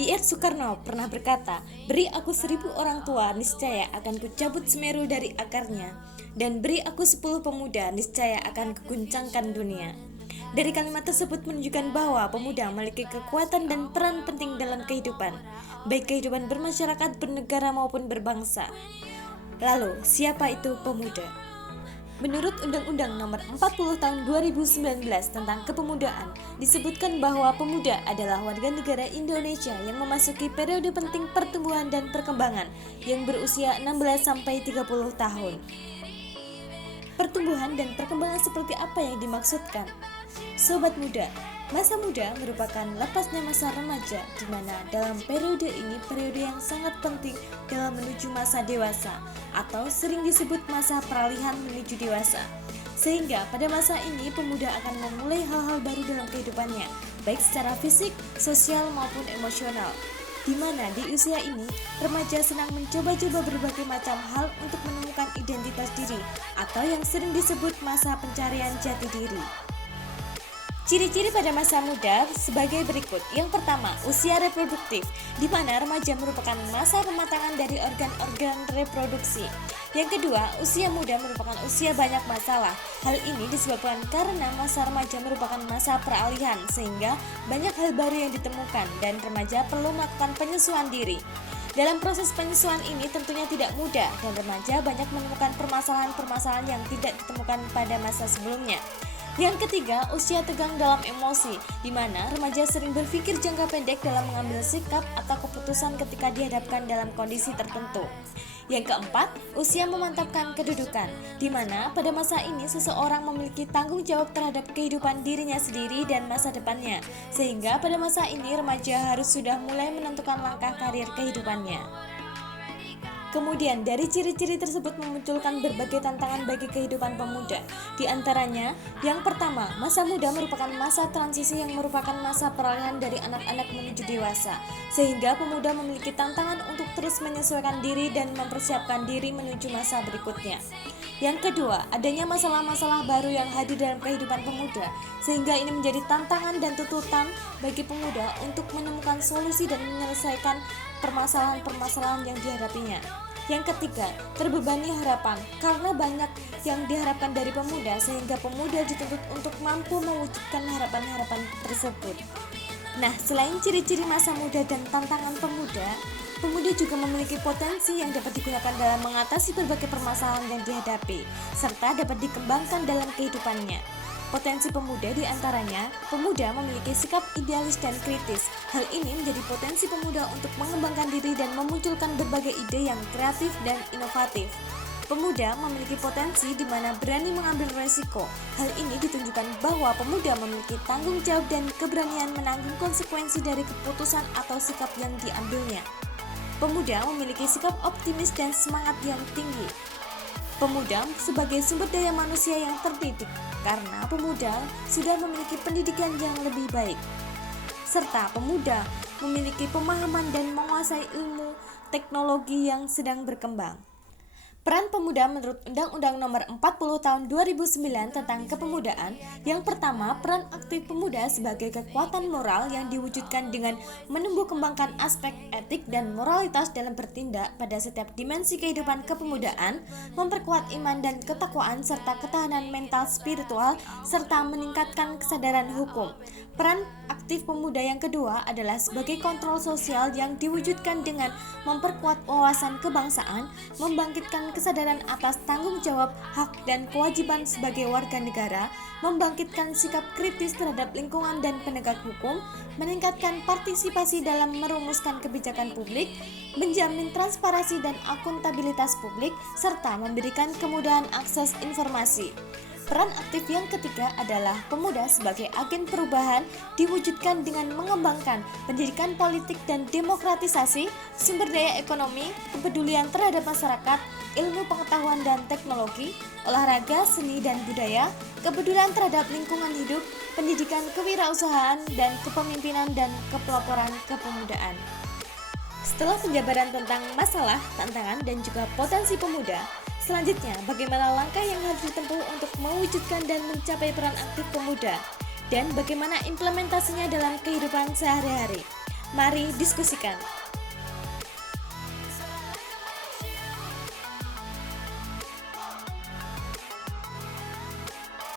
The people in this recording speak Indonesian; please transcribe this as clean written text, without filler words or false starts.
Ir Soekarno pernah berkata, "Beri aku 1.000 orang tua, niscaya akan kucabut Semeru dari akarnya, dan beri aku 10 pemuda, niscaya akan kuguncangkan dunia." Dari kalimat tersebut menunjukkan bahwa pemuda memiliki kekuatan dan peran penting dalam kehidupan, baik kehidupan bermasyarakat, bernegara maupun berbangsa. Lalu, siapa itu pemuda? Menurut Undang-Undang Nomor 40 Tahun 2019 tentang Kepemudaan, disebutkan bahwa pemuda adalah warga negara Indonesia yang memasuki periode penting pertumbuhan dan perkembangan yang berusia 16 sampai 30 tahun. Pertumbuhan dan perkembangan seperti apa yang dimaksudkan? Sobat muda, masa muda merupakan lepasnya masa remaja, di mana dalam periode ini periode yang sangat penting dalam menuju masa dewasa, atau sering disebut masa peralihan menuju dewasa. Sehingga pada masa ini pemuda akan memulai hal-hal baru dalam kehidupannya, baik secara fisik, sosial maupun emosional. Di mana di usia ini, remaja senang mencoba-coba berbagai macam hal untuk menemukan identitas diri, atau yang sering disebut masa pencarian jati diri. Ciri-ciri pada masa muda sebagai berikut. Yang pertama, usia reproduktif, di mana remaja merupakan masa pematangan dari organ-organ reproduksi. Yang kedua, usia muda merupakan usia banyak masalah. Hal ini disebabkan karena masa remaja merupakan masa peralihan, sehingga banyak hal baru yang ditemukan dan remaja perlu melakukan penyesuaian diri. Dalam proses penyesuaian ini tentunya tidak mudah, dan remaja banyak menemukan permasalahan-permasalahan yang tidak ditemukan pada masa sebelumnya. Yang ketiga, usia tegang dalam emosi, di mana remaja sering berpikir jangka pendek dalam mengambil sikap atau keputusan ketika dihadapkan dalam kondisi tertentu. Yang keempat, usia memantapkan kedudukan, di mana pada masa ini seseorang memiliki tanggung jawab terhadap kehidupan dirinya sendiri dan masa depannya, sehingga pada masa ini remaja harus sudah mulai menentukan langkah karir kehidupannya. Kemudian dari ciri-ciri tersebut memunculkan berbagai tantangan bagi kehidupan pemuda. Di antaranya, yang pertama, masa muda merupakan masa transisi yang merupakan masa peralihan dari anak-anak menuju dewasa, sehingga pemuda memiliki tantangan untuk terus menyesuaikan diri dan mempersiapkan diri menuju masa berikutnya. Yang kedua, adanya masalah-masalah baru yang hadir dalam kehidupan pemuda, sehingga ini menjadi tantangan dan tuntutan bagi pemuda untuk menemukan solusi dan menyelesaikan permasalahan-permasalahan yang dihadapinya. Yang ketiga, terbebani harapan, karena banyak yang diharapkan dari pemuda sehingga pemuda dituntut untuk mampu mewujudkan harapan-harapan tersebut. Nah, selain ciri-ciri masa muda dan tantangan pemuda, pemuda juga memiliki potensi yang dapat digunakan dalam mengatasi berbagai permasalahan yang dihadapi, serta dapat dikembangkan dalam kehidupannya. Potensi pemuda diantaranya, pemuda memiliki sikap idealis dan kritis. Hal ini menjadi potensi pemuda untuk mengembangkan diri dan memunculkan berbagai ide yang kreatif dan inovatif. Pemuda memiliki potensi di mana berani mengambil resiko. Hal ini ditunjukkan bahwa pemuda memiliki tanggung jawab dan keberanian menanggung konsekuensi dari keputusan atau sikap yang diambilnya. Pemuda memiliki sikap optimis dan semangat yang tinggi. Pemuda sebagai sumber daya manusia yang terdidik, karena pemuda sudah memiliki pendidikan yang lebih baik, serta pemuda memiliki pemahaman dan menguasai ilmu teknologi yang sedang berkembang. Peran pemuda menurut Undang-Undang Nomor 40 Tahun 2009 tentang Kepemudaan. Yang pertama, peran aktif pemuda sebagai kekuatan moral yang diwujudkan dengan menumbuh kembangkan aspek etik dan moralitas dalam bertindak pada setiap dimensi kehidupan kepemudaan, memperkuat iman dan ketakwaan serta ketahanan mental spiritual, serta meningkatkan kesadaran hukum. Peran aktif pemuda yang kedua adalah sebagai kontrol sosial yang diwujudkan dengan memperkuat wawasan kebangsaan, membangkitkan kesadaran atas tanggung jawab, hak dan kewajiban sebagai warga negara, membangkitkan sikap kritis terhadap lingkungan dan penegak hukum, meningkatkan partisipasi dalam merumuskan kebijakan publik, menjamin transparansi dan akuntabilitas publik, serta memberikan kemudahan akses informasi. Peran aktif yang ketiga adalah pemuda sebagai agen perubahan diwujudkan dengan mengembangkan pendidikan politik dan demokratisasi, sumber daya ekonomi, kepedulian terhadap masyarakat, ilmu pengetahuan dan teknologi, olahraga, seni dan budaya, kepedulian terhadap lingkungan hidup, pendidikan kewirausahaan, dan kepemimpinan dan kepelaporan kepemudaan. Setelah penjabaran tentang masalah, tantangan, dan juga potensi pemuda, selanjutnya bagaimana langkah yang harus ditempuh untuk mewujudkan dan mencapai peran aktif pemuda? dan bagaimana implementasinya dalam kehidupan sehari-hari? Mari diskusikan.